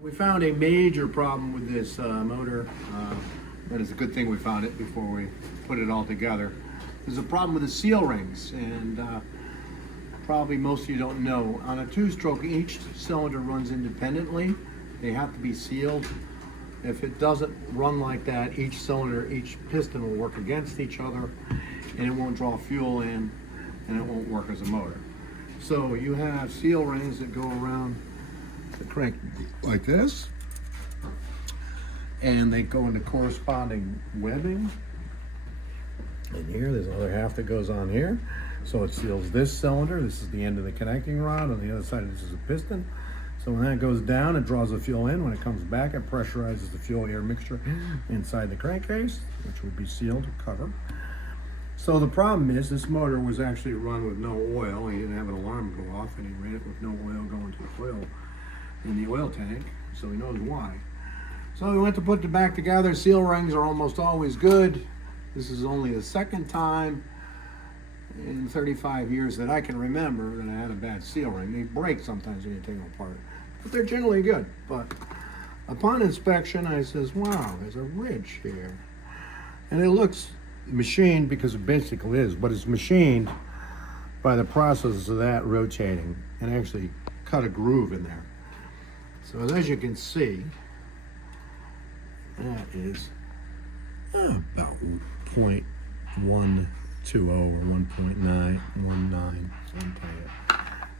We found a major problem with this motor, but it's a good thing we found it before we put it all together. There's a problem with the seal rings, and probably most of you don't know. On a two-stroke, each cylinder runs independently. They have to be sealed. If it doesn't run like that, each cylinder, each piston will work against each other, and it won't draw fuel in, and it won't work as a motor. So you have seal rings that go around the crank like this, and they go into corresponding webbing. And here, there's another half that goes on here. So it seals this cylinder. This is the end of the connecting rod. On the other side, this is a piston. So when that goes down, it draws the fuel in. When it comes back, it pressurizes the fuel-air mixture inside the crankcase, which will be sealed or covered. So the problem is, this motor was actually run with no oil. He didn't have an alarm go off, and he ran it with no oil going to the oil in the oil tank, so he knows why. So we went to put it back together. Seal rings are almost always good. This is only the second time in 35 years that I can remember that I had a bad seal ring. They break sometimes when you take them apart, but they're generally good. But upon inspection, I says, wow, there's a ridge here. And it looks machined, because it basically is, but it's machined by the process of that rotating and actually cut a groove in there. So as you can see, that is about 0.120 or 1.919.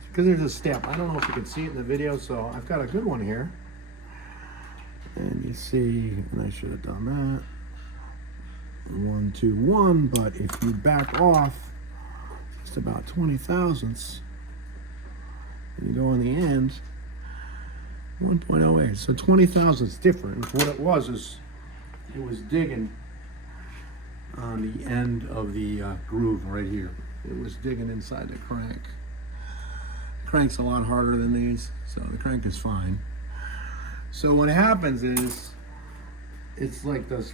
Because there's a step. I don't know if you can see it in the video, so I've got a good one here. And you see, and I should have done that. 121, but if you back off just about 20 thousandths, and you go on the end, 1.08, so 20 thousandths different. What it was is, it was digging on the end of the groove right here. It was digging inside the crank. The crank's a lot harder than these, so the crank is fine. So what happens is, it's like the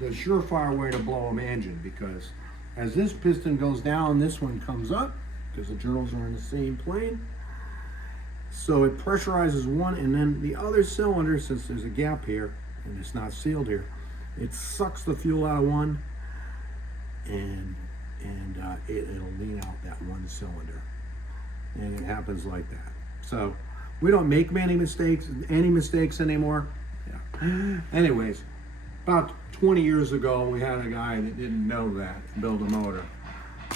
surefire way to blow an engine, because as this piston goes down, this one comes up, because the journals are in the same plane. So it pressurizes one, and then the other cylinder, since there's a gap here and it's not sealed here, it sucks the fuel out of one, and it'll lean out that one cylinder, and it happens like that. So we don't make any mistakes anymore. Yeah. Anyways, about 20 years ago, we had a guy that didn't know that, build a motor,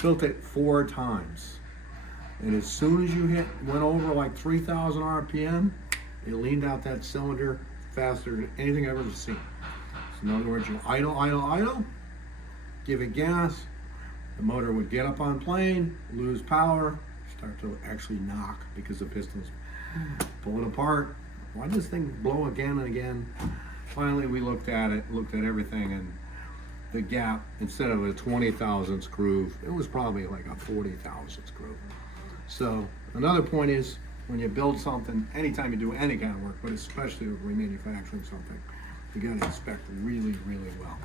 built it 4 times. And as soon as you went over like 3,000 RPM, it leaned out that cylinder faster than anything I've ever seen. So in other words, you idle, give it gas, the motor would get up on plane, lose power, start to actually knock because the piston's pulling apart. Why does this thing blow again and again? Finally, we looked at everything, and the gap, instead of a 20 thousandths groove, it was probably like a 40 thousandths groove. So another point is, when you build something, anytime you do any kind of work, but especially when remanufacturing something, you got to inspect really, really well.